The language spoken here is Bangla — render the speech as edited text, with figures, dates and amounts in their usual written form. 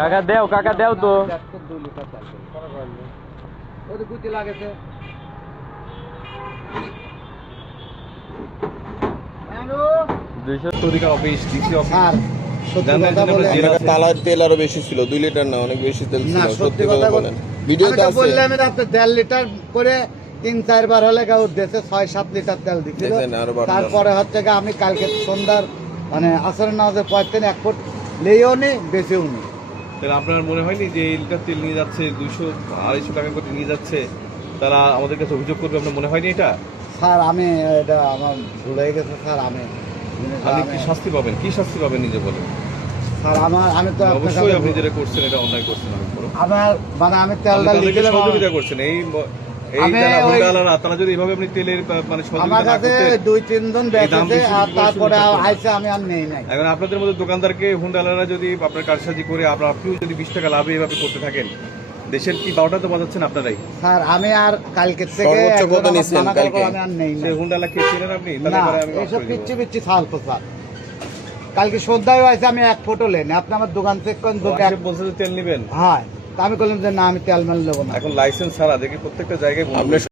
কাকা দেও তো 2 লিটার তেল ওই তো গুটি লাগেছে তালার তেল আরো বেশি ছিল, 2 লিটার না, অনেক বেশি তেল ছিল। সত্যি কথা বলেন, ভিডিওতে আছে। বললাম এটা আপনি 1.5 লিটার করে 3-4 বার হলে গাও দেশে 6-7 লিটার তেল দিছিল। তারপরে হচ্ছে আমি কালকে সন্ধ্যার মানে আসরের নামাজের পর থেকে 1 ফুট লেইও নি বেশিও নি। তাহলে আপনার মনে হয়নি যে এই লিটার তেল নিয়ে যাচ্ছে 200-250 টাকা করে নিয়ে যাচ্ছে, তারা আমাদের কাছে অভিযোগ করবে? আপনার মনে হয়নি এটা? স্যার আমি এটা আমার ভুল হয়ে গেছে স্যার। আপনি কি শাস্তি পাবেন? কি শাস্তি পাবেন নিজে বলেন? স্যার আমি তো অবশ্যই আপনি যেটা করছেন এটা অন্যায় করছেন। আমার মানে আমি তেলটা লিখে সহযোগিতা করছেন। তারা যদি এইভাবে আপনি তেলের মানে আমার কাছে 2-3 জন বেচেছে আর তারপরে আইছে আমি আর নেই নাই। এখন আপনাদের মধ্যে দোকানদারকে হুন্ডালারা যদি আপনার কারসাজি করে আপনিও যদি 20 টাকা লাভে এভাবে করতে থাকেন, দেশের কি 12টা তো বাজাচ্ছেন আপনারাই। স্যার আমি আর কালকে থেকে আমি আর নেই না। হুন্ডালাকে চেনেন আপনি? এসব পিচ্ছি ফালতু স্যার। কালকে সন্ধ্যায় আইছে আমি 1 ফটো লেন আপনি আমার দোকান থেকে বলছে যে তেল নেবেন। হ্যাঁ, আমি বললাম যে না আমি তেল মেল নেবো না। এখন লাইসেন্স ছাড়া দেখি প্রত্যেকটা জায়গায়